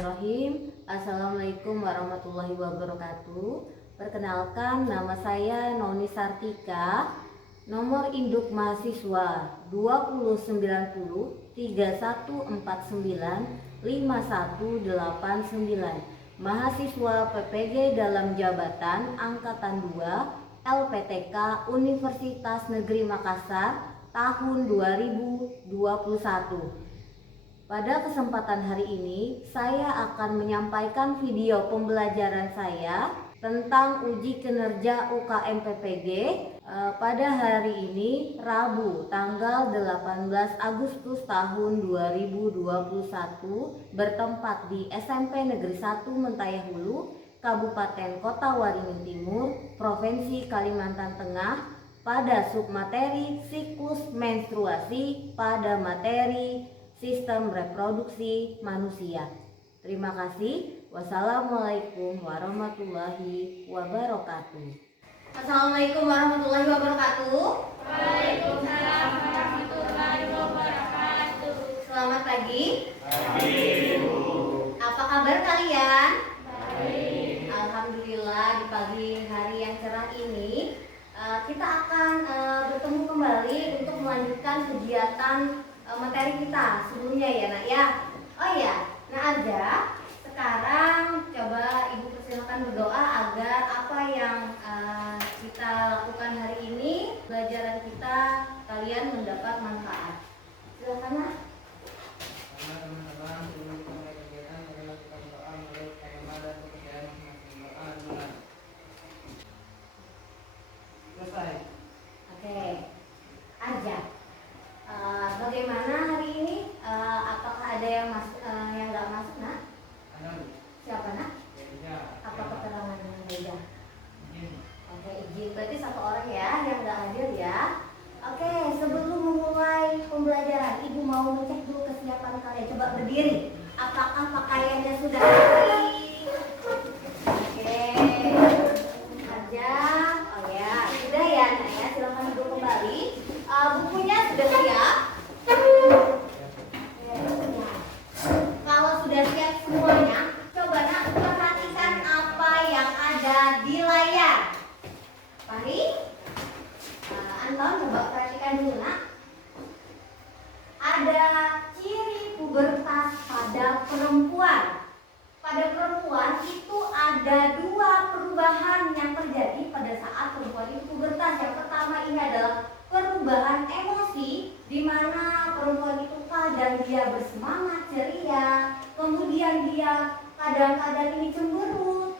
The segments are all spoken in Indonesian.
Bismillahirrahmanirrahim. Assalamualaikum warahmatullahi wabarakatuh. Perkenalkan, nama saya Noni Sartika. Nomor induk mahasiswa 2090 3149 5189. Mahasiswa PPG dalam jabatan Angkatan 2 LPTK Universitas Negeri Makassar tahun 2021. Pada kesempatan hari ini, saya akan menyampaikan video pembelajaran saya tentang uji kinerja UKM PPG pada hari ini, Rabu, tanggal 18 Agustus tahun 2021, bertempat di SMP Negeri 1 Mentaya Hulu, Kabupaten Kota Waringin Timur, Provinsi Kalimantan Tengah, pada submateri siklus menstruasi pada materi sistem reproduksi manusia. Terima kasih. Wassalamualaikum warahmatullahi wabarakatuh. Assalamualaikum warahmatullahi wabarakatuh. Waalaikumsalam warahmatullahi wabarakatuh. Selamat pagi. Pagi, Bu. Apa kabar kalian? Baik. Alhamdulillah, di pagi hari yang cerah ini kita akan bertemu kembali untuk melanjutkan kegiatan materi kita sebelumnya ya nak ya. Oh ya, nah Arja, sekarang coba Ibu persilakan berdoa agar apa yang kita lakukan hari ini, pelajaran kita, kalian mendapat manfaat. Silakan nak. Teman-teman, sebelum kita mulai kegiatan, mari lakukan doa menurut agama dan kepercayaan masing-masing. Doa dimulai. Selesai. Oke, Arja. Bagaimana hari ini? Apakah ada yang masuk, yang nggak masuk nak? Ada, Bu. Siapa nak? Gereja. Apa keterangannya beda? Izin. Oke, izin. Berarti satu orang ya yang nggak hadir ya. Oke, sebelum memulai pembelajaran, Ibu mau ngecek dulu kesiapan kalian. Coba berdiri. Apakah pakaiannya sudah rapi? Oke, aja. Oh ya, sudah ya, nah ya. Silakan duduk kembali. Bukunya sudah siap. Kalau sudah siap semuanya, coba nak perhatikan apa yang ada di layar. Mari, Anton coba perhatikan dulu nak. Ada ciri pubertas pada perempuan. Pada perempuan itu ada dua perubahan yang terjadi pada saat perempuan itu pubertas. Yang pertama ini adalah perubahan emosi, di mana perempuan itu kadang dia bersemangat, ceria, kemudian dia kadang-kadang ini cemberut,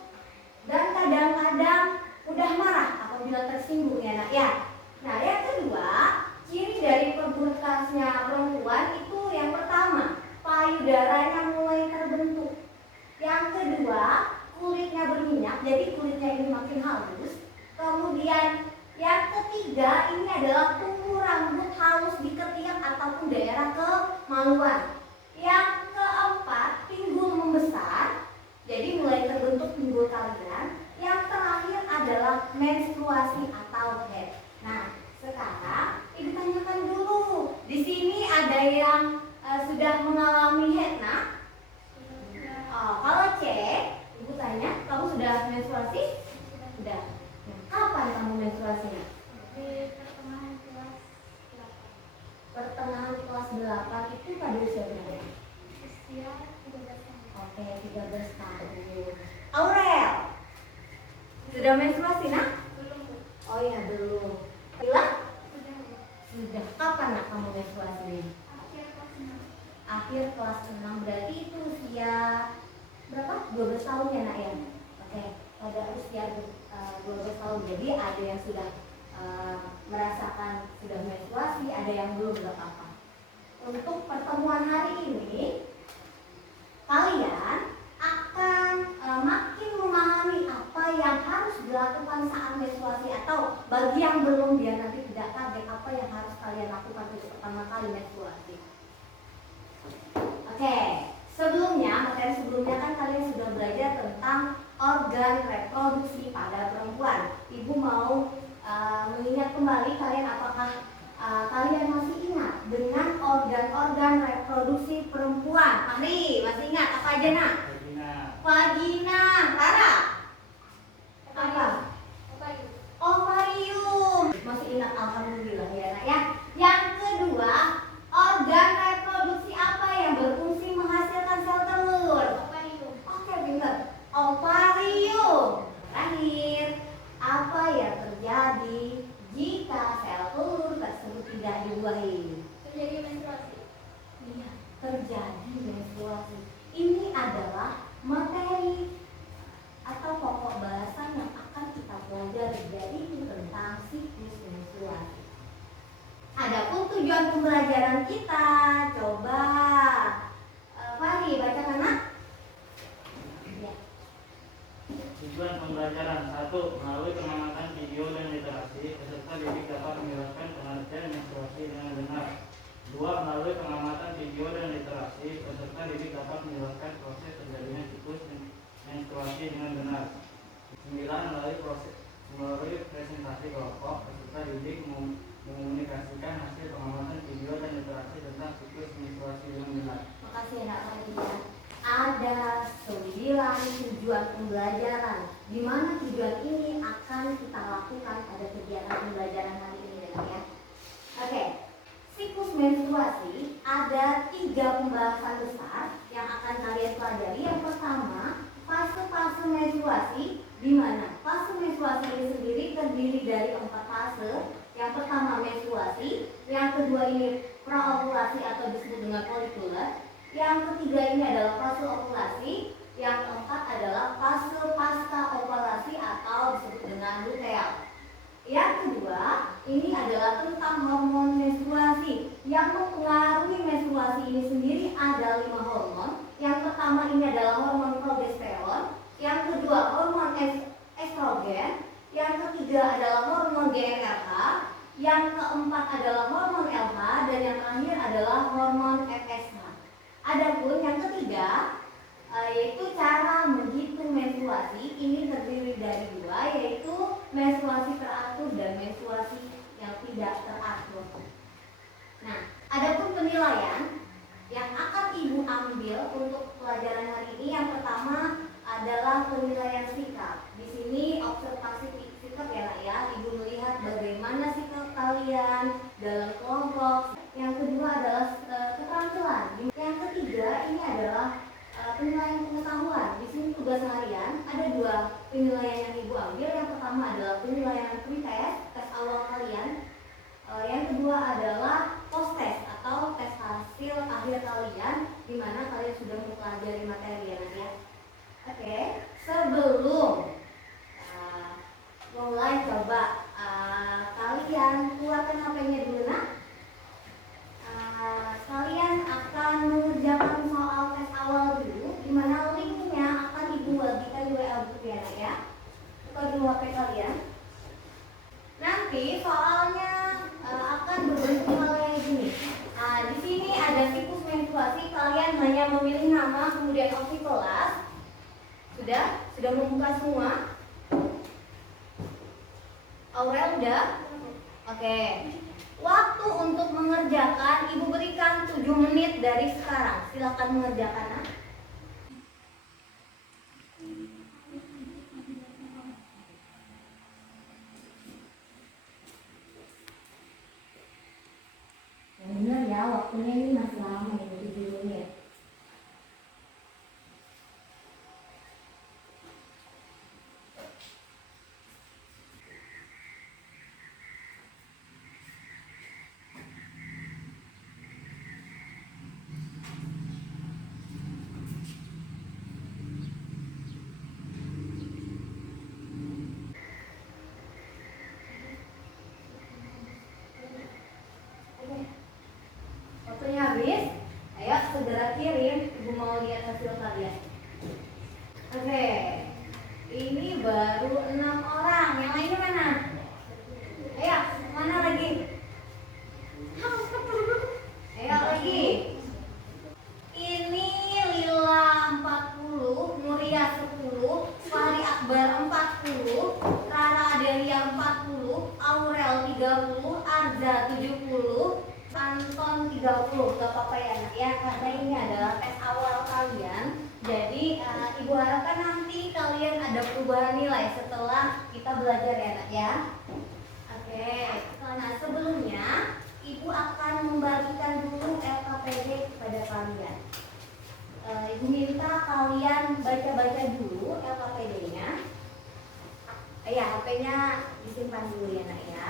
dan kadang-kadang mudah marah apabila tersinggung ya nak ya. Nah yang kedua, ciri dari pubertasnya perempuan itu yang pertama, payudaranya mulai terbentuk. Yang kedua, kulitnya berminyak, jadi kulitnya ini makin halus. Kemudian yang ketiga, ini adalah tumbuh rambut halus di ketiak ataupun daerah kemaluan. Yang keempat, pinggul membesar, jadi mulai terbentuk pinggul kalian. Yang terakhir adalah menstruasi atau head. Nah, sekarang Ibu tanyakan dulu, di sini ada yang sudah mengalami head, nah? Kalau C, Ibu tanya, kamu sudah menstruasi? Sudah. Kapan kamu menstruasinya? Di pertengahan kelas 8. Pertengahan kelas 8 itu pada usia berapa? Usia 13 tahun. Oke, 13 tahun. Aurel, sudah menstruasi nak? Belum, Bu. Oh iya, belum. Bila? Sudah, Bu. Sudah. Kapan nak kamu menstruasinya? Akhir kelas 6. Akhir kelas 6, berarti itu usia berapa? 12 tahun ya nak ya? Oke, pada usia 12 tahun. Jadi ada yang sudah merasakan sudah menstruasi, ada yang belum, gak apa-apa. Untuk pertemuan hari ini, kalian akan makin memahami apa yang harus dilakukan saat menstruasi, atau bagi yang belum biar nanti tidak kaget apa yang harus kalian lakukan untuk pertama kali menstruasi. Oke, materi sebelumnya kan kalian sudah belajar tentang organ reproduksi pada perempuan. Ibu mau mengingat kembali kalian, apakah kalian masih ingat dengan organ-organ reproduksi perempuan? Mari, masih ingat apa aja nak? 1. Melalui pengamatan video dan literasi, peserta didik dapat menjelaskan pengertian menstruasi dengan benar. 2. Melalui pengamatan video dan literasi, peserta didik dapat menjelaskan proses terjadinya siklus menstruasi dengan benar. 9. Melalui presentasi kelompok, peserta didik mengomunikasikan hasil pengamatan video dan literasi tentang siklus menstruasi dengan benar. Makasih ya. Ada 9 tujuan pembelajaran, di mana tujuan ini akan kita lakukan pada kegiatan pembelajaran hari ini ya. Oke, siklus menstruasi ada 3 pembahasan besar yang akan kalian pelajari. Yang pertama, fase-fase menstruasi, di mana fase menstruasi ini sendiri terdiri dari 4 fase. Yang pertama menstruasi, yang kedua ini praovulasi atau disebut dengan folikuler, yang ketiga ini adalah fase ovulasi, yang keempat adalah fase pasca ovulasi atau disebut dengan luteal. Yang kedua ini adalah tentang hormon menstruasi. Yang mempengaruhi menstruasi ini sendiri ada 5 hormon. Yang pertama ini adalah hormon progesteron, yang kedua hormon estrogen, yang ketiga adalah hormon GnRH, yang keempat adalah hormon LH, dan yang terakhir adalah hormon FSH. Adapun yang ketiga yaitu cara menghitung menstruasi, ini terdiri dari 2, yaitu menstruasi teratur dan menstruasi yang tidak teratur. Nah, adapun penilaian yang akan Ibu ambil untuk pelajaran hari ini, yang pertama adalah penilaian sikap. Di sini observasi sikap ya Nak ya. Ibu melihat bagaimana sikap kalian dalam kelompok. Yang kedua adalah keterampilan. Yang ketiga ini adalah penilaian pengetahuan. Di sini tugas harian ada 2 penilaian yang Ibu ambil. Yang pertama adalah penilaian pretest, tes awal kalian. Yang kedua adalah post test atau tes hasil akhir kalian, di mana kalian sudah mempelajari materi ya. Oke, sebelum mulai coba kalian keluarkan HP-nya dulu Nak. Kalian akan mengerjakan soal tes awal dulu, di mana linknya akan Ibu bagikan di WA group ya Nak ya. Buka dulu HP kalian. Nanti soalnya akan berbentuk hal yang gini. Di sini ada siklus menstruasi, kalian hanya memilih nama kemudian opsi kelas. Sudah membuka semua? Aurel udah? Oke. Waktu untuk mengerjakan Ibu berikan 7 menit dari sekarang. Silakan mengerjakan Nak. Benar ya, waktunya ini masih lama ini 7 menit. Waktunya habis. Ayo segera kirim. Ibu mau lihat hasil kalian. Oke. Ini baru 6 orang. Yang lainnya mana? Ayo, mana lagi? Ayo lagi. Ini Lila 40, Nuria 10, Fahri Akbar 40, Rara Adelia 40, Aurel 30, Arza 70, Anton 30. Gak apa-apa ya Nak ya, karena ini adalah tes awal kalian. Jadi Ibu harapkan nanti kalian ada perubahan nilai setelah kita belajar ya Nak ya. Oke, nah sebelumnya Ibu akan membagikan dulu LKPD kepada kalian. Ibu minta kalian baca-baca dulu LKPD-nya. Ya, HP-nya disimpan dulu ya Nak ya.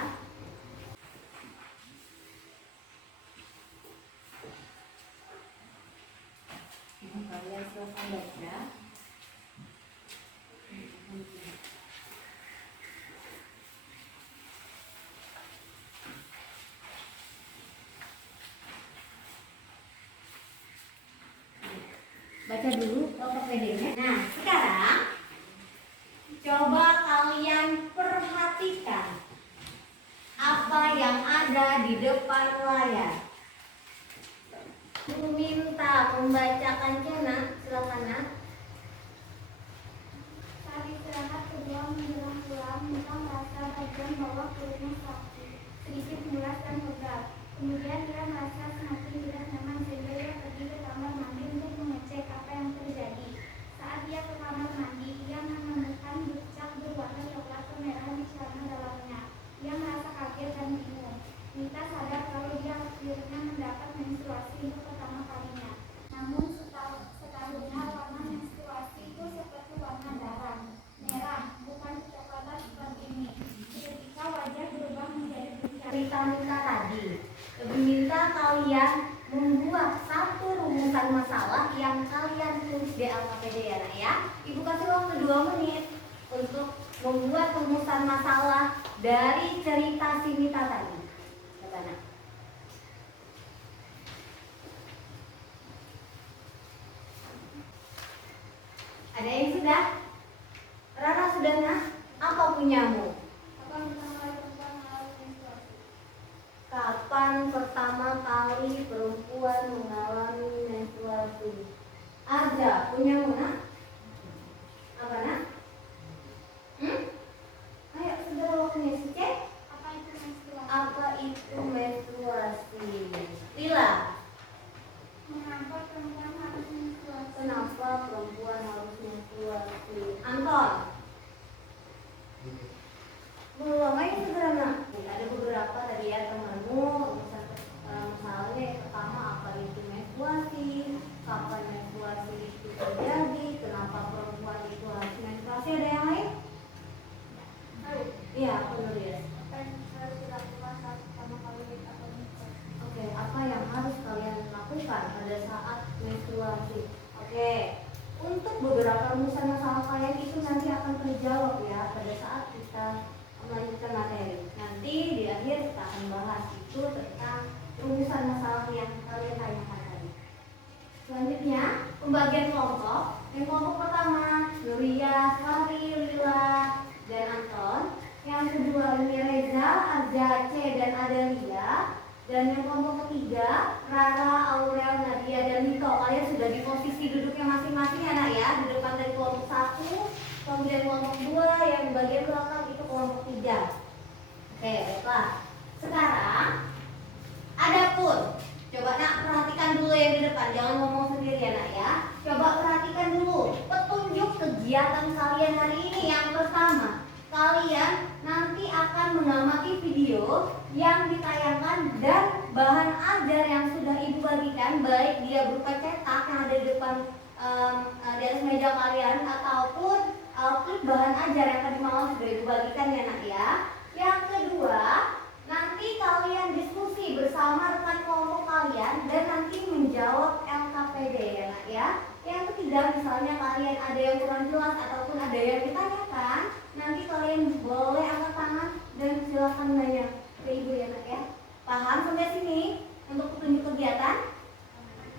Kalian silahkan baca. Baca dulu LKPD-nya. Nah, sekarang Coba kalian perhatikan apa yang ada di depan layar. Aku minta membacakannya, nak. Silakan, nak. Saat istirahat kedua menjelang pulang, Mita merasa bagian bawah perutnya sakit, sedikit mulas dan pegal. Kemudian dia merasa semakin tidak nyaman sehingga dia pergi ke kamar mandi untuk mengecek apa yang terjadi. Saat dia ke kamar mandi, dia menemukan bercak berwarna coklat kemerah di celana dalamnya. Dia merasa kaget dan bingung. Mita sadar kalau dia akhirnya mendapat menstruasi untuk pertama kalinya. Namun setahunya warna menstruasi itu seperti warna darah, merah, bukan kecoklatan seperti ini. Ketika wajah berubah menjadi pucat. Cerita Mita tadi, lebih minta kalian membuat satu rumusan masalah yang kalian tulis di LKPD ya, nak ya. Ibu kasih waktu 2 menit untuk membuat rumusan masalah dari cerita si Mita tadi. Coba, nak. Ada yang sudah? Rara sudah, nak? Apa punyamu? Kapan pertama kali perempuan mengalami Kapan pertama kali perempuan mengalami menstruasi? menstruasi? Arja, punyamu, nak? Apa, nak? Ayo, segera waktunya cek. Apa itu menstruasi? Apa itu menstruasi? Lila, Mengapa perempuan harus menstruasi? kenapa perempuan harus menstruasi? Anton, belum, ayo segera, nak. Ada beberapa tadi ya temanmu. Misalnya yang pertama, apa itu menstruasi? Kapan menstruasi itu terjadi? Kenapa perempuan itu harus menstruasi? Ada yang lain? Iya, aku nulis. Apa yang harus dilakukan saat pertama kali kita menstruasi? Oke, apa yang harus kalian lakukan pada saat menstruasi? Oke, untuk beberapa rumusan masalah kalian itu nanti akan terjawab ya pada saat kita melanjutkan materi. Nanti di akhir kita akan bahas itu tentang rumusan masalah yang kalian tanyakan tadi. Selanjutnya, pembagian kelompok. Yang kelompok pertama, Nuria, Sari, Lila, dan Anton. Yang kedua, ini Reza, Arja, C, dan Adelia. Dan yang kelompok ketiga, Rara, Aurel, Nadia, dan Nito. Kalian sudah di posisi duduknya masing-masing ya, nak ya. Di depan dari kelompok 1, kemudian kelompok 2, yang bagian belakang itu kelompok 3. Oke, baiklah. Sekarang, adapun. Coba, nak, perhatikan dulu yang di depan. Jangan ngomong sendiri ya, nak ya. Coba perhatikan dulu petunjuk kegiatan kalian hari ini. Yang pertama, kalian nanti akan mengamati video yang ditayangkan dan bahan ajar yang sudah ibu bagikan, baik dia berupa cetak yang ada di depan di atas meja kalian ataupun klip bahan ajar yang tadi malam sudah ibu bagikan ya, nak ya. Yang kedua, nanti kalian diskusi bersama rekan kelompok kalian dan nanti menjawab LKPD ya, nak ya. Yang ketiga, misalnya kalian ada yang kurang jelas ataupun ada yang ditanyakan, nanti kalian boleh angkat tangan dan silakan nanya ke ibu ya, nak ya. Paham sampai sini untuk petunjuk kegiatan?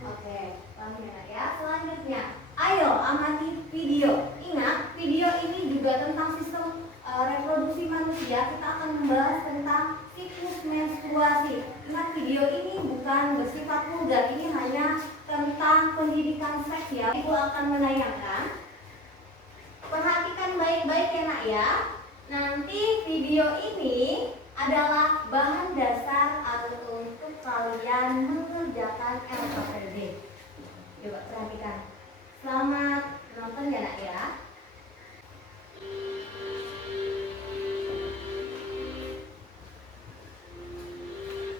Oke, paham ya, nak ya. Selanjutnya, ayo amati video. Ingat, video ini juga tentang sistem reproduksi manusia. Kita akan membahas tentang siklus menstruasi. Ingat, video ini bukan bersifat vulgar, ini hanya tentang pendidikan seks ya. Ibu akan menayangkan. Perhatikan baik-baik ya, nak ya. Nanti video ini adalah bahan dasar untuk kalian mengerjakan LKPD. Coba perhatikan. Selamat menonton ya, nak ya.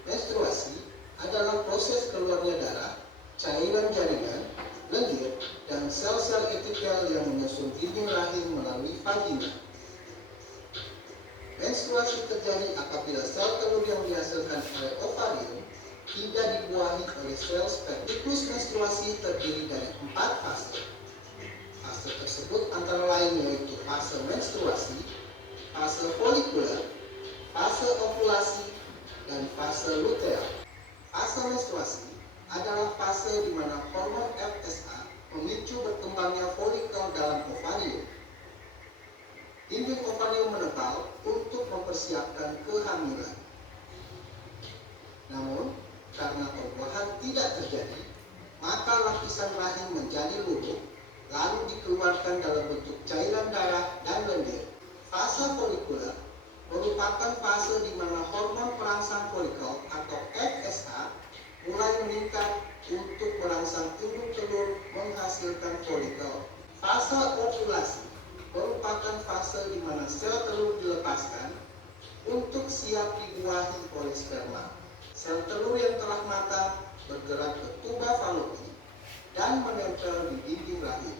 Menstruasi adalah proses keluarnya darah, cairan jaringan, lendir, dan sel-sel epitel yang menyusun dinding rahim melalui vagina. Menstruasi terjadi apabila sel telur yang dihasilkan oleh ovarium tidak dibuahi oleh sel sperma. Siklus menstruasi terdiri dari 4 fase. Fase tersebut antara lain yaitu fase menstruasi, fase folikuler, fase ovulasi, dan fase luteal. Fase menstruasi adalah fase di mana hormon FSH memicu berkembangnya folikel dalam ovarium. dikeluarkan dalam bentuk cairan darah dan lendir. Fase folikuler merupakan fase di mana hormon perangsang folikel atau FSH mulai meningkat untuk merangsang induk telur menghasilkan folikel. Fase ovulasi merupakan fase di mana sel telur dilepaskan untuk siap dibuahi oleh sperma. Sel telur yang telah matang bergerak ke tuba falopi dan menempel di dinding rahim.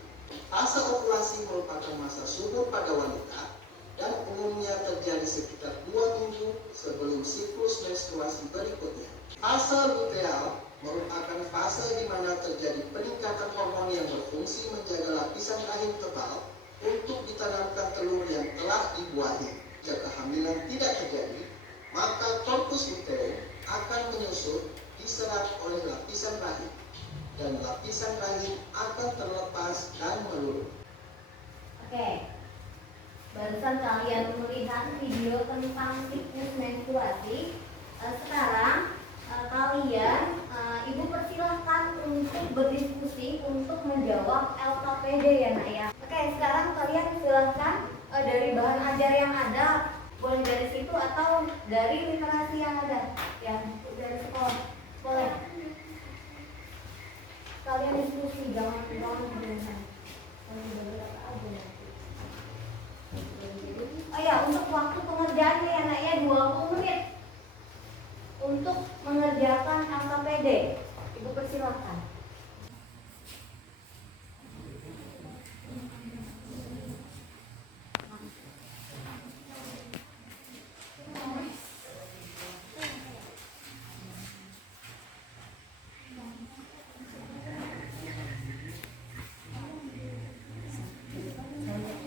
Fase ovulasi merupakan masa subur pada wanita dan umumnya terjadi sekitar 2 minggu sebelum siklus menstruasi berikutnya. Fase luteal merupakan fase di mana terjadi peningkatan hormon yang berfungsi menjaga lapisan rahim tebal untuk ditanamkan telur yang telah dibuahi. Jika kehamilan tidak terjadi, maka korpus luteum akan menyusut diserap oleh lapisan rahim dan lapisan rahim akan terlepas dan meluruh. Oke, barusan kalian melihat video tentang siklus menstruasi. Sekarang kalian, ibu persilahkan untuk berdiskusi untuk menjawab LKPD ya nak ya. Oke, sekarang kalian silahkan dari bahan ajar yang ada, boleh dari situ atau dari literasi yang ada, yang dari sekolah. Boleh. Kalian diskusi, jangan kebiasaan. Oh ya, untuk waktu pengerjaannya ya nak ya 20 menit untuk mengerjakan LKPD. Ibu persilahkan.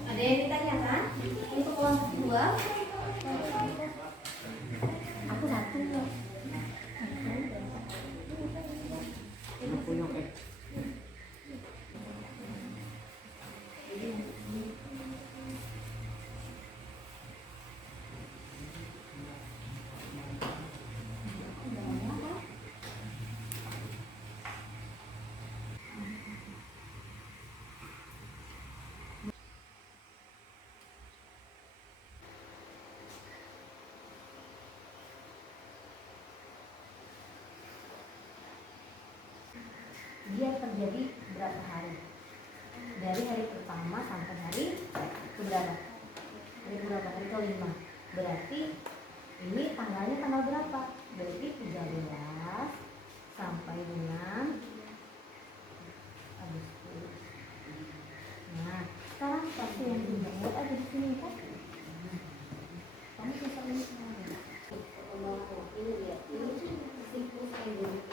Ada yang ditanyakan? Untuk kelompok 2 aku satu ya. Dia terjadi berapa hari? Dari hari pertama sampai hari keberapa? Hari keberapa? Hari kelima. Berarti ini tanggalnya tanggal berapa? Berarti 13 sampai dengan Agustus. Nah, sekarang pasti yang dibuat ada di sini kan? Kamu bisa ini semua. Ini lihat, ini siklus ini.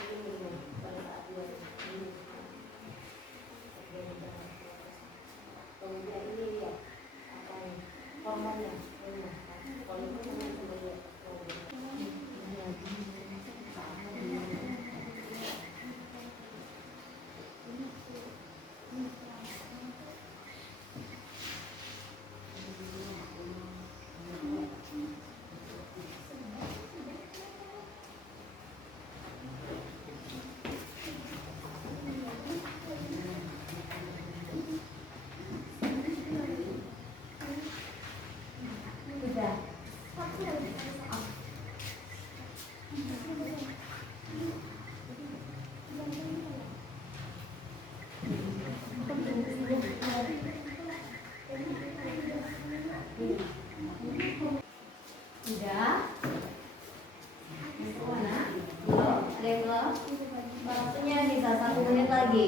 Kemudian ini lihat apa nih hormonnya, kalau itu sebagai waktunya bisa 1 menit lagi.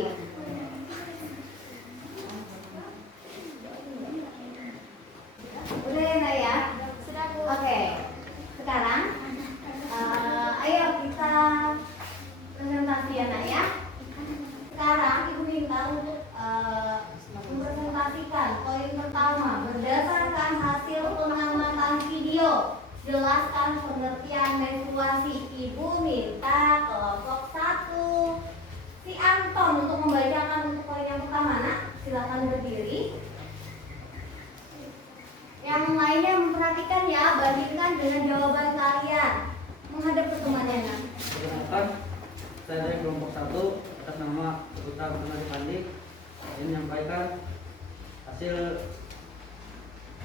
Udah ya nak ya? Oke. Sekarang ayo kita presentasi ya nak ya. Sekarang ibu minta untuk mempresentasikan poin pertama berdasarkan hasil pengamatan video. Jelaskan pengertian menstruasi. Ibu minta kelompok 1 si Anton untuk membacakan untuk poin yang pertama nak. Silakan berdiri. Yang lainnya memperhatikan ya, bandingkan dengan jawaban kalian. Menghadap ke temannya nak. Perkenalkan, saya dari kelompok 1 atas nama Duta Penari Pandi. Saya menyampaikan Hasil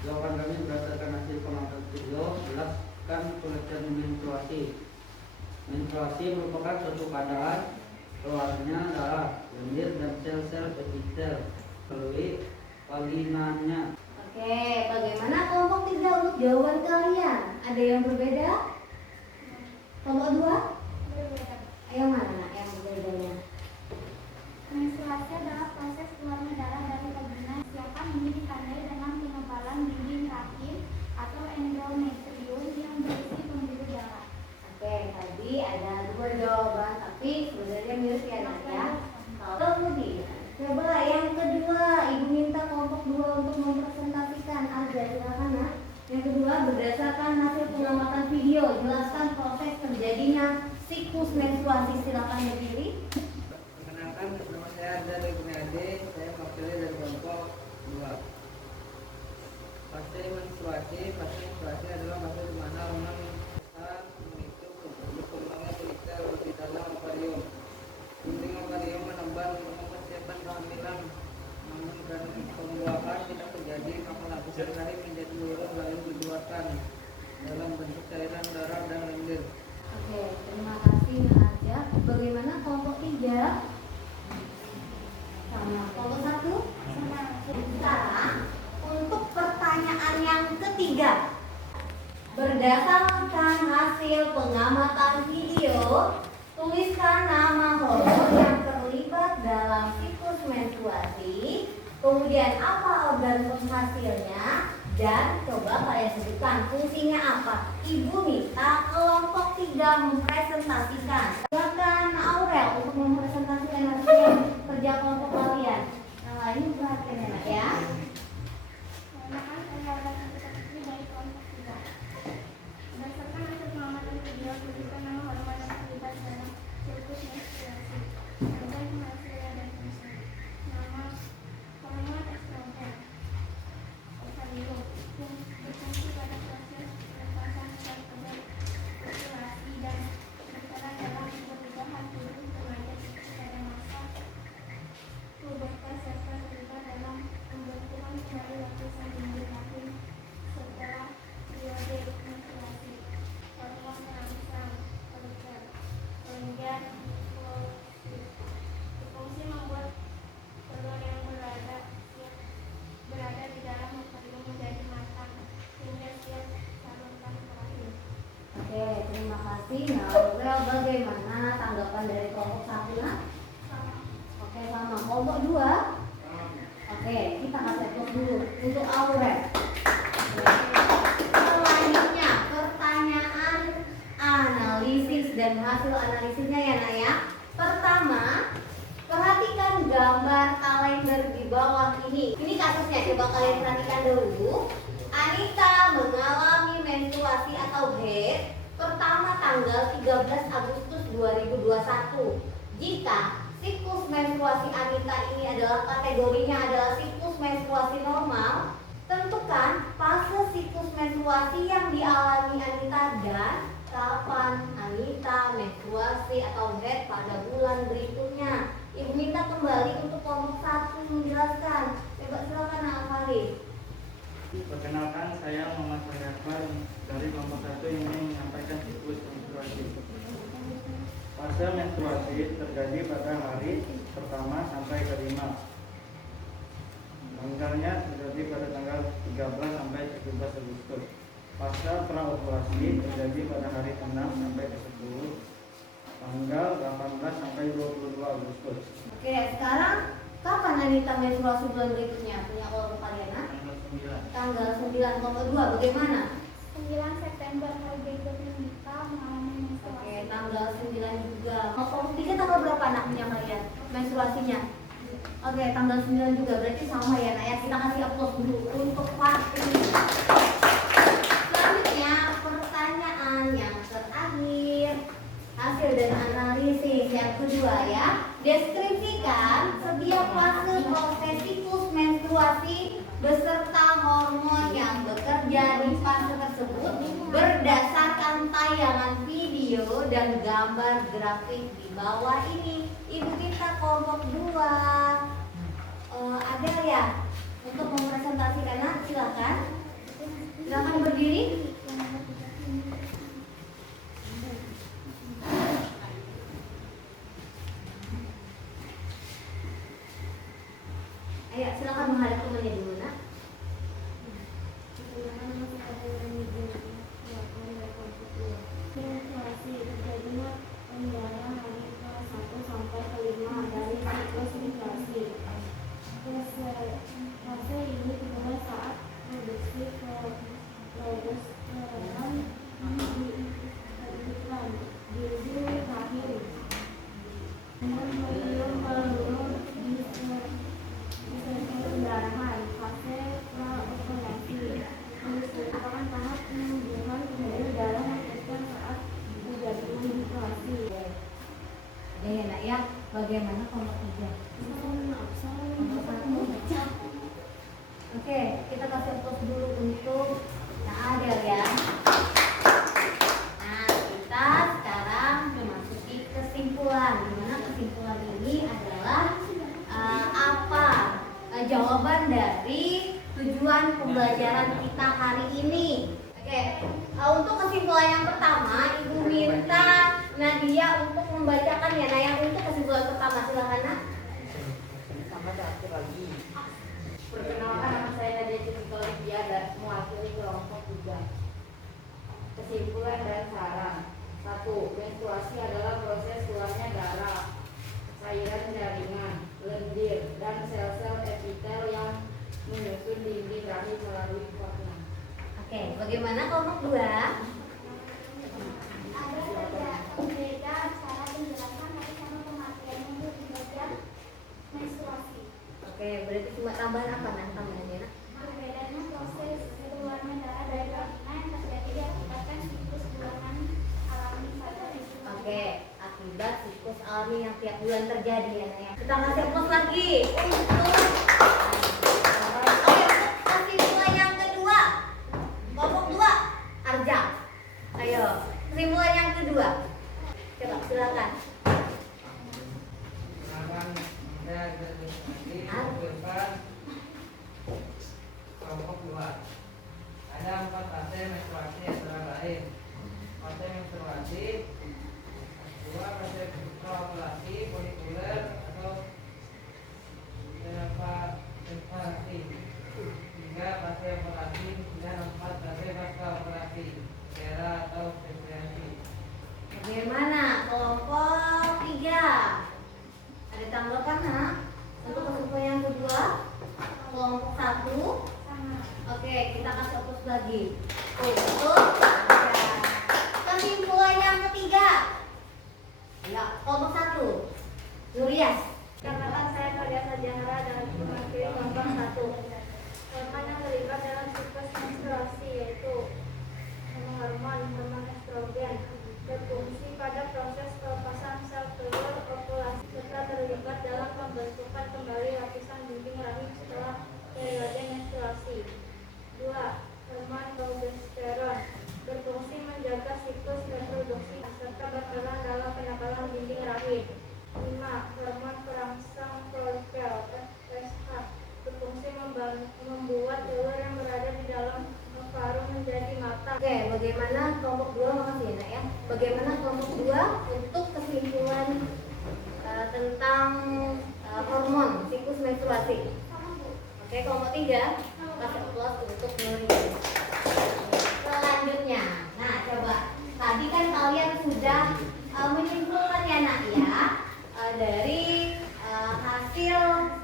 jawaban kami berdasarkan hasil pengamatan video. Jelaskan pengertian menstruasi. Menstruasi merupakan suatu keadaan keluarnya darah, lendir dan sel-sel epithel melalui vaginanya. Oke, bagaimana kelompok 3 untuk jawaban kalian? Ada yang berbeda? Kelompok 2? Berbeda. Yang mana yang berbedanya? Menstruasi adalah proses keluarnya darah dari vagina. Silakan ini ditandai dengan kenebalan dinding rahim atau endometrium yang berisi pembuluh darah. Oke, tadi ada 2 jawaban, tapi sebenarnya mirip ya Nak ya. Kemudian, coba yang kedua, Ibu minta kelompok 2 untuk mempresentasikan. Ada, silakan Nak. Yang kedua, berdasarkan hasil pengamatan video, jelaskan proses terjadinya siklus menstruasi. Silakan dipilih. Perkenalkan, nama saya Arda dari Kurniadi. Saya mewakili dari kelompok 2. Fase menstruasi adalah fase di mana hormon besar memicu berkembangnya folikel di dalam ovarium. Dinding ovarium menebar untuk mempersiapkan kehamilan. Namun karena pembuahan tidak terjadi, maka lapisan rahim menjadi turun lalu dikeluarkan dalam bentuk cairan darah dan lendir. Oke, terima kasih Nak Arja. Bagaimana kelompok 3? Sama. Kelompok 1? Sama. Sekarang untuk pertanyaan yang ketiga, berdasarkan hasil pengamatan video, tuliskan nama hormon yang terlibat dalam siklus menstruasi, kemudian apa organ penghasilnya, dan coba kalian sebutkan fungsinya apa. Ibu minta kelompok 3 mempresentasikan. Silakan Aurel untuk mempresentasikan hasil kerja kelompok kalian. Yang lain perhatikan ya Nak ya. Perkenalkan, saya Aurel Putri dari kelompok 3. Berdasarkan hasil pengamatan video, tuliskan nama hormon yang terlibat dalam siklus menstruasi. Organ penghasilnya dan fungsi. Nama hormon estrogen. Ovarium. Berfungsi pada proses pelepasan sel pada ovulasi dan berperan dalam perubahan tubuh remaja pada masa pubertas serta terlibat dalam pembentukan kembali lapisan dinding rahim setelah periode menstruasi. Hormon perangsang folikel. Kemudian berfungsi membuat telur yang berada di dalam ovarium menjadi matang hingga siap salurkan ke rahim. Oke, terima kasih. Nah, Aurel, bagaimana tanggapan dari kelompok 1 Nak? Sama. Oke, sama. Kelompok 2? Oke, kita kasih close dulu untuk Aurel. Selanjutnya, pertanyaan analisis dan hasil analisisnya ya Nak ya. Pertama, perhatikan gambar kalender di bawah ini. Ini kasusnya, coba kalian perhatikan dulu. Anita mengalami menstruasi atau haid pertama tanggal 13 Agustus 2021. Jika siklus menstruasi Anita ini adalah kategorinya adalah siklus menstruasi normal, tentukan fase siklus menstruasi yang dialami Anita dan kapan Anita menstruasi atau haid pada bulan berikutnya. Ibu minta kembali untuk kelompok 1 menjelaskan. Coba silakan Alfari. Perkenalkan, saya Muhammad Akbar dari kelompok 1 yang ingin menyampaikan siklus menstruasi. Fase menstruasi terjadi pada hari pertama sampai ke-5. Tanggalnya terjadi pada tanggal 13 sampai 17 Agustus. Fase praovulasi terjadi pada hari ke-6 sampai ke-10. Tanggal 18 sampai 22 Agustus. Oke, sekarang kapan Anita menstruasi bulan berikutnya? Punya kelompok kalian? Nah? Tanggal 9. Tanggal 9, kelompok 2 bagaimana? 9 September hari berikutnya Nita mengalami menstruasi. Oke, tanggal 9 juga. Kelompok 3 tanggal berapa anaknya kalian menstruasinya? Oke, tanggal 9 juga. Berarti sama ya Nak ya. Kita kasih applause dulu untuk Fatri. Selanjutnya pertanyaan yang terakhir, hasil dan analisis yang kedua ya. Deskripsikan setiap fase proses siklus menstruasi beserta hormon yang bekerja di fase tersebut berdasarkan tayangan video dan gambar grafik di bawah ini. Ibu kita kelompok 2 ada ya untuk Silakan berdiri. Ayo silakan menghadap temannya dulu nak. Fase ini dimulai saat produksi progesterone diaktifkan dinding rahim merium peluru di sel pendarahan. Fase praoperasi merupakan tahap penyembuhan pembuluh darah yang terjadi saat terjadi operasi. Ada ya nak ya. Bagaimana kelompok 3? Oke, kita kasih fokus dulu untuk Adel ya. Nah, kita sekarang memasuki kesimpulan. Dimana kesimpulan ini adalah jawaban dari tujuan pembelajaran kita hari ini. Oke, untuk kesimpulan yang pertama, Ibu minta Nadia untuk membacakan ya. Nah, yang untuk kesimpulan pertama silakan Nak. Sama satu lagi. Perkenalkan, nama saya Nadia Ciputolia dan mewakili kelompok 3. Kesimpulan dan saran. 1. Menstruasi adalah proses keluarnya darah, cairan jaringan, lendir, dan sel-sel epitel yang menyusun dinding rahim melalui kornea. Oke, bagaimana kelompok 2? Ada berbeda cara penjelasan tapi sama pengertian untuk di bagian menstruasi. Oke, berarti cuma tambahan apa Nak? Tambahannya Nak? Berbedanya proses keluarnya darah dari vagina yang terjadi diakibatkan siklus bulanan alami pada ibu. Oke, akibat siklus alami yang tiap bulan terjadi ya Nak ya. Kita kasih plus lagi untuk kesimpulan yang kedua. Kelompok 2, Arja. Ayo, kesimpulan yang kedua. Coba silakan. Akan ada kesimpulan kelompok 2. Ada 4 fase menstruasi antara lain. Fase menstruasi, 2 fase praoperasi, folikuler atau menstruasi, 3 fase operasi, dan 4 fase pasca operasi, sera atau pregnancy. Bagaimana kelompok 3? Ada tanggapan Nak? Untuk kesimpulan yang kedua, kelompok 1. Oke, kita kasih fokus lagi untuk kesimpulan yang ketiga. Ya, kelompok 1, Nurias. Perkenalkan, saya Claudia Sajahara dan mewakili kelompok 1. Hormon yang terlibat dalam siklus menstruasi yaitu hormon estrogen, berfungsi pada proses pelepasan sel telur ovulasi serta terlibat dalam pembentukan kembali lapisan dinding rahim setelah periode menstruasi. 2. Hormon progesteron, berfungsi menjaga siklus reproduksi serta berperan dalam penebalan dinding rahim. 5. Hormon perangsang folikel FSH, berfungsi membuat telur yang berada di dalam ovarum menjadi matang. Oke, bagaimana kelompok 2? Makasih ya Nak ya. Bagaimana kelompok 2 untuk kesimpulan tentang hormon siklus menstruasi? Oke, kelompok 3 kasih plus untuk Nurias. Selanjutnya, nah coba tadi kan kalian sudah menyimpulkan ya Nak ya, dari hasil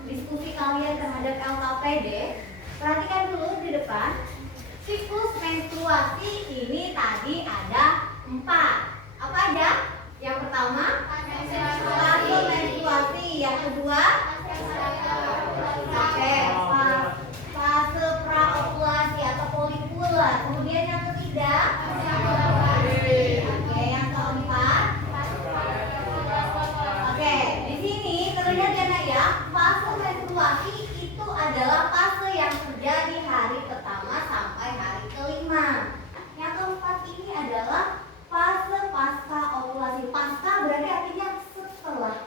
diskusi kalian terhadap LKPD. Perhatikan dulu di depan. Siklus menstruasi ini tadi ada 4. Apa aja? Yang pertama, fase menstruasi. Yang kedua, fase praovulasi atau folikuler. Kemudian yang ketiga, oke, yang keempat. Oke, di sini terlihat ya Nak ya, fase menstruasi itu adalah fase yang terjadi hari pertama sampai hari kelima. Yang keempat ini adalah fase pasca ovulasi. Pasca berarti artinya setelah,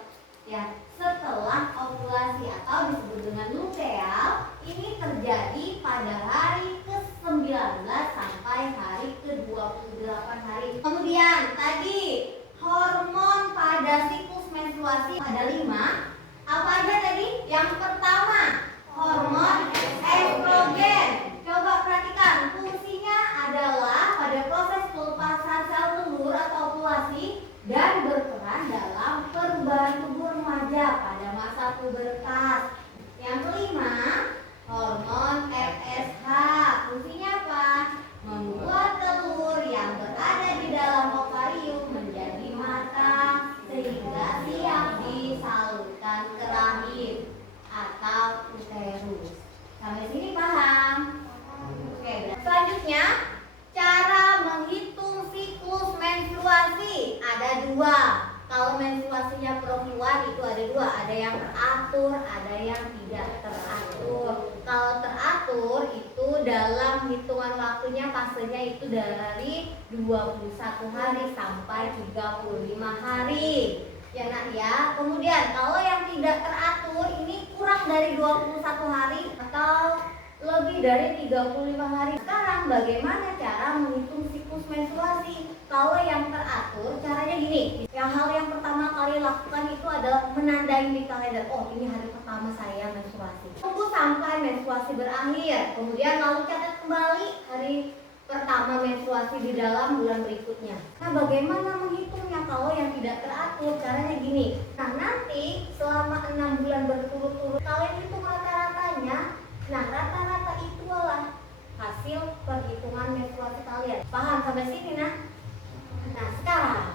ya, setelah ovulasi atau disebut dengan luteal. Ini terjadi pada hari ke-19 ada yang teratur, ada yang tidak teratur. Kalau teratur itu dalam hitungan waktunya fasenya itu dari 21 hari sampai 35 hari. Ya nak ya. Kemudian kalau yang tidak teratur ini kurang dari 21 hari atau lebih dari 35 hari. Sekarang bagaimana cara menghitung siklus menstruasi? Kalau yang teratur caranya gini. Hal yang pertama kali lakukan itu adalah menandai di kalender. Oh, ini hari pertama saya menstruasi. Tunggu sampai menstruasi berakhir. Kemudian lalu catat kembali hari pertama menstruasi di dalam bulan berikutnya. Nah, bagaimana menghitungnya kalau yang tidak teratur? Caranya gini. Nah, nanti selama 6 bulan berturut-turut kalian hitung rata-ratanya. Nah, rata-rata itulah hasil perhitungan menstruasi kalian. Paham sampai sini, nah? Nah, sekarang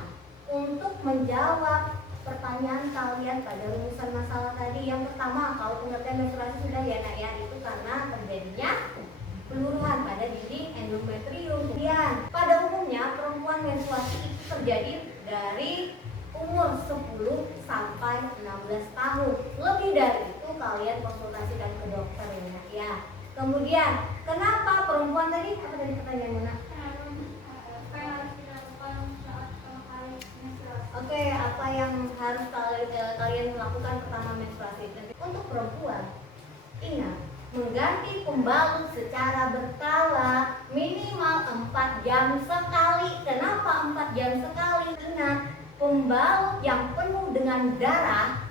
untuk menjawab pertanyaan kalian pada rumusan masalah tadi, yang pertama, kalau pengertian menstruasi sudah ya nak ya, itu karena terjadinya peluruhan pada dinding endometrium. Kemudian pada umumnya perempuan menstruasi itu terjadi dari umur 10 sampai 16 tahun. Lebih dari itu kalian konsultasikan ke dokter ya nak ya. Kemudian kenapa perempuan tadi, apa tadi pertanyaan mana? Oke, apa yang harus kalian lakukan pertama menstruasi? Untuk perempuan, ingat mengganti pembalut secara berkala minimal 4 jam sekali. Kenapa 4 jam sekali? Ingat, pembalut yang penuh dengan darah,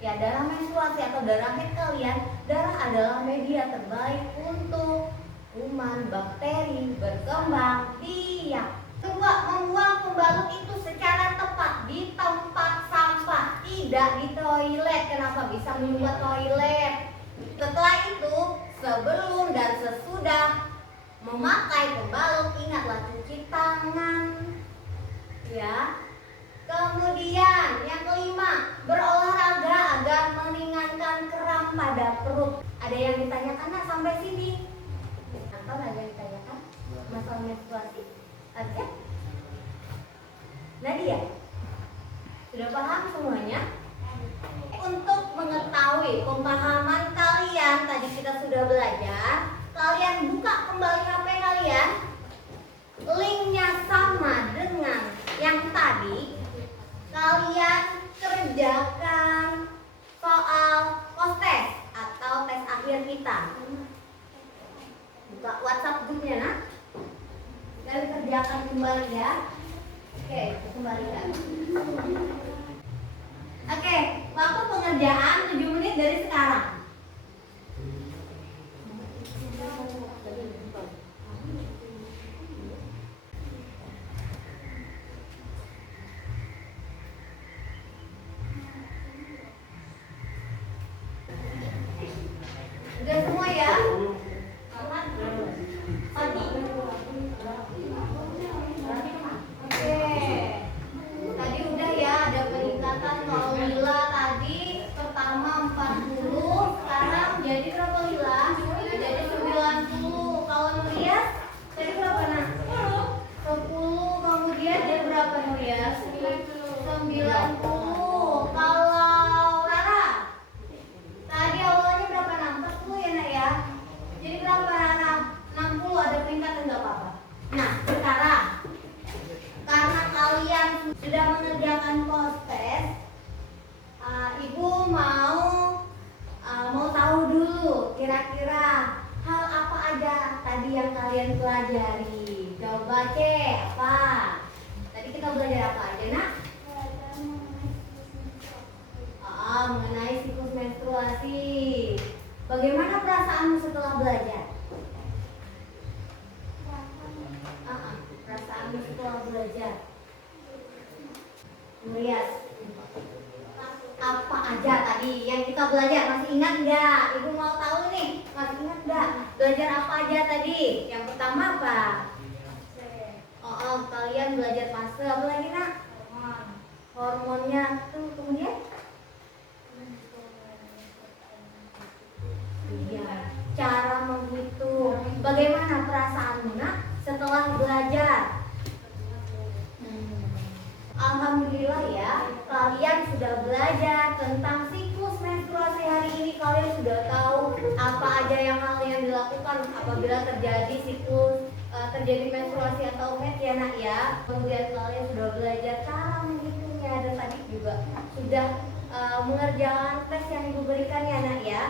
ya darah menstruasi atau darah haid kalian, darah adalah media terbaik untuk kuman bakteri berkembang biak. Kedua, membuang pembalut itu secara tepat di tempat sampah, tidak di toilet. Kenapa bisa menyumbat toilet? Setelah itu, sebelum dan sesudah memakai pembalut, ingatlah cuci tangan. Ya. Kemudian yang kelima, berolahraga agar meringankan kram pada perut. Ada yang ditanyakan nak sampai sini? Atau ada yang ditanyakan masalah menstruasi? Ada? Nadia, sudah paham semuanya? Untuk mengetahui pemahaman kalian, tadi kita sudah belajar. Kalian buka kembali HP kalian, linknya sama dengan yang tadi. Kalian kerjakan soal post-test atau tes akhir kita. Buka WhatsApp grupnya nak. Dan kerjakan kembali ya. Oke, kembalikan. Oke, waktu pengerjaan 7 menit dari sekarang. Udah semua ya? Pagi. Oke. Tadi udah ya, ada peningkatan. Kalau Lila tadi pertama 40, sekarang jadi berapa Lila? Jadi 90. Kalau Nurias tadi berapa nak? 10. Kemudian jadi berapa Nurias? 90. Kalau Rara tadi awalnya berapa? 40 ya nak ya? Jadi berapa Rara? 60. Ada peningkatan nggak apa-apa. Nah sekarang karena kalian sudah mengerjakan post-test, Ibu mau tahu dulu kira-kira hal apa aja tadi yang kalian pelajari. Coba cek apa? Tadi kita belajar apa aja nak? Mengenai siklus menstruasi. Bagaimana perasaanmu setelah belajar? Perasaanmu setelah belajar? Melihat apa aja tadi yang kita belajar, masih ingat nggak? Ibu mau tahu nih, masih ingat nggak? Belajar apa aja tadi? Yang pertama apa? Kalian belajar fase apa lagi nak? Hormonnya tuh, kemudian? Iya, cara menghitung. Bagaimana perasaanmu nak setelah belajar? Alhamdulillah ya, kalian sudah belajar tentang siklus dilakukan apabila terjadi siklus terjadi menstruasi atau haid ya nak ya. Kemudian kalian sudah belajar cara menghitungnya dan tadi juga sudah mengerjakan tes yang ibu berikan ya nak ya.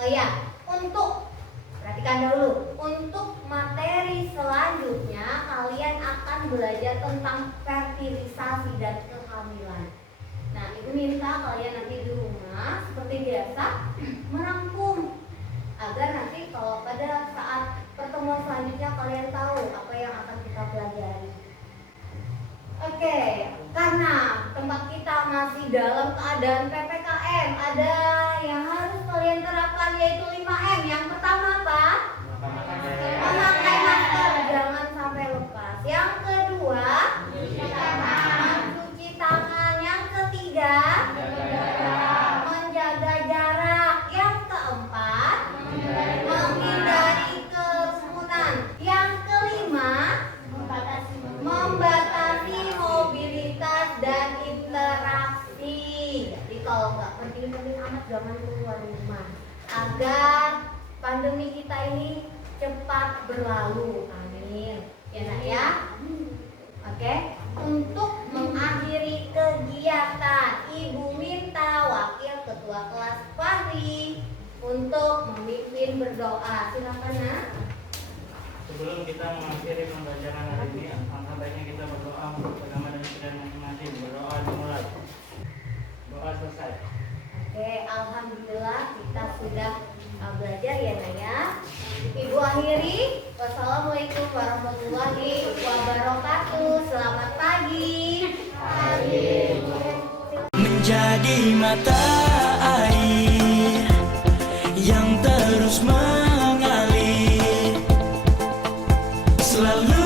Oh ya, untuk perhatikan dulu, untuk materi selanjutnya kalian akan belajar tentang fertilisasi dan kehamilan. Nah, ibu minta kalian nanti di rumah seperti biasa merangkum agar nanti kalau pada saat pertemuan selanjutnya kalian tahu apa yang akan kita pelajari. Oke, karena tempat kita masih dalam keadaan PPKM, ada yang harus kalian terapkan yaitu 5M. Yang pertama apa? Memakai masker, jangan sampai lepas. Yang kedua, mencuci tangan. Yang ketiga, menjaga jarak. Yang keempat, menghindari kerumunan. Yang kelima, membatasi mobilitas dan interaksi. Jadi kalau nggak penting-penting amat jangan keluar rumah agar pandemi kita ini cepat berlalu. Amin. Ya nak ya. Oke. Untuk mengakhiri kegiatan, ibu minta wakil ketua kelas Fahri untuk memimpin berdoa. Silakan nak. Sebelum kita mengakhiri pembelajaran hari ini, alangkah baiknya kita berdoa untuk agama dan pilihan masing-masing. Berdoa dimulai. Doa selesai. Oke, alhamdulillah kita sudah belajar ya Naya. Ibu akhiri. Wassalamualaikum warahmatullahi wabarakatuh. Selamat pagi. Menjadi mata air yang terus mengalir selalu